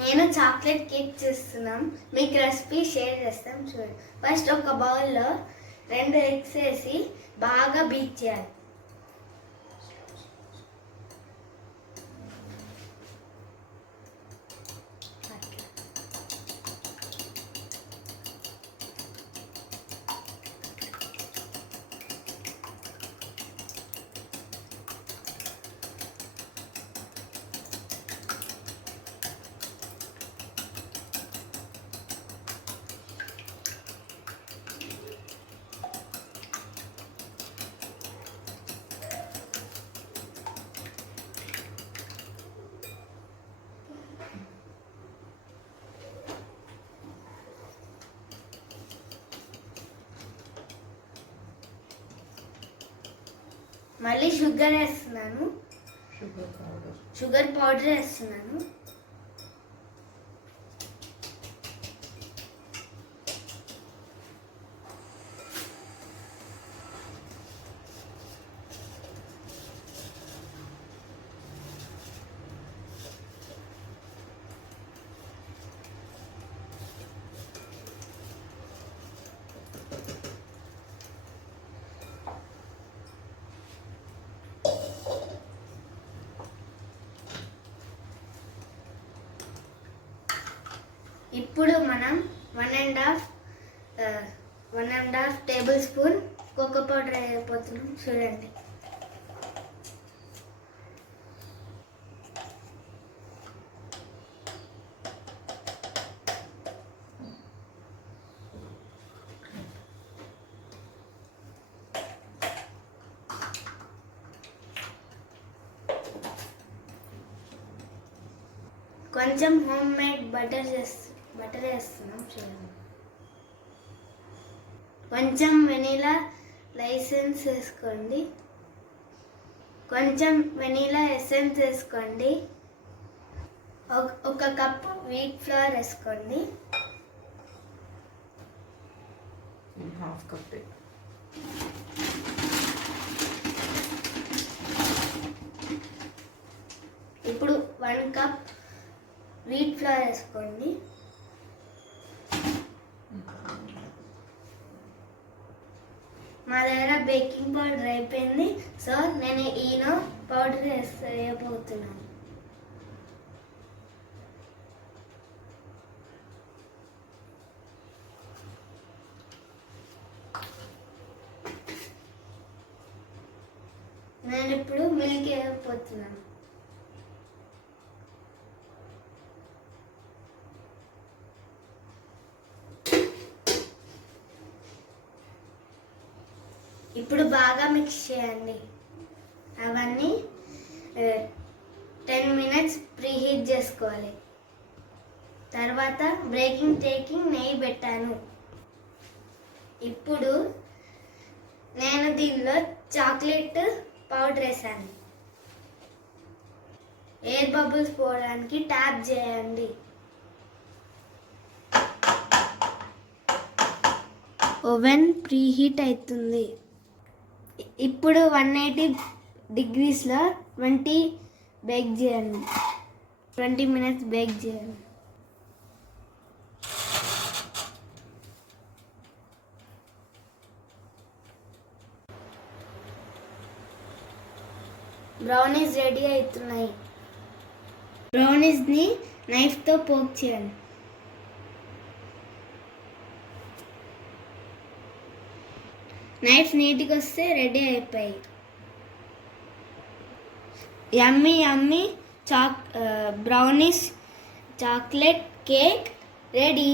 నేను chocolate cake చేస్తున్నాం. మీకు రెసిపీ షేర్ చేస్తాం చూడండి. ఫస్ట్ ఒక బౌల్లో 2 ఎగ్స్ వేసి బాగా బీట్ చేయాలి. మళ్ళీ షుగర్ వేస్తున్నాను. షుగర్ పౌడర్ వేస్తున్నాను. ఇప్పుడు మనం 1.5 టేబుల్ స్పూన్ కోకో పౌడర్ వేయబోతున్నాం. చూడండి. కొంచెం హోమ్ మేడ్ బటర్ వేస్తున్నాం. చూడండి. కొంచెం వెనీలా లైసెన్స్ వేసుకోండి. కొంచెం వెనీలా ఎసెన్స్ వేసుకోండి. ఒక కప్పు వీట్ ఫ్లోర్ వేసుకోండి. Half cup. ఇప్పుడు 1 కప్ వీట్ ఫ్లోర్ వేసుకోండి. మా దగ్గర బేకింగ్ పౌడర్ అయిపోయింది. సో నేను ఈనో పౌడర్ వేయబోతున్నాను. నేను ఇప్పుడు మిల్క్ వేయబోతున్నాను. ఇప్పుడు బాగా మిక్స్ చేయండి. అవన్నీ 10 మినిట్స్ ప్రీహీట్ చేసుకోవాలి. తర్వాత టేకింగ్ నెయ్యి పెట్టాను. ఇప్పుడు నేను దీనిలో చాక్లెట్ పౌడర్ వేసాను. ఎయిర్ బబుల్స్ పోవడానికి ట్యాప్ చేయండి. ఓవెన్ ప్రీహీట్ అవుతుంది. ఇప్పుడు 180 డిగ్రీస్లో 20 మినిట్స్ బేక్ చేయండి. బ్రౌనీస్ రెడీ అవుతున్నాయి. బ్రౌనీస్ని నైఫ్తో పోక్ చేయండి. నైఫ్ నీట్గా వస్తే రెడీ అయిపోయి. యమ్మీ బ్రౌనీస్ చాక్లెట్ కేక్ రెడీ.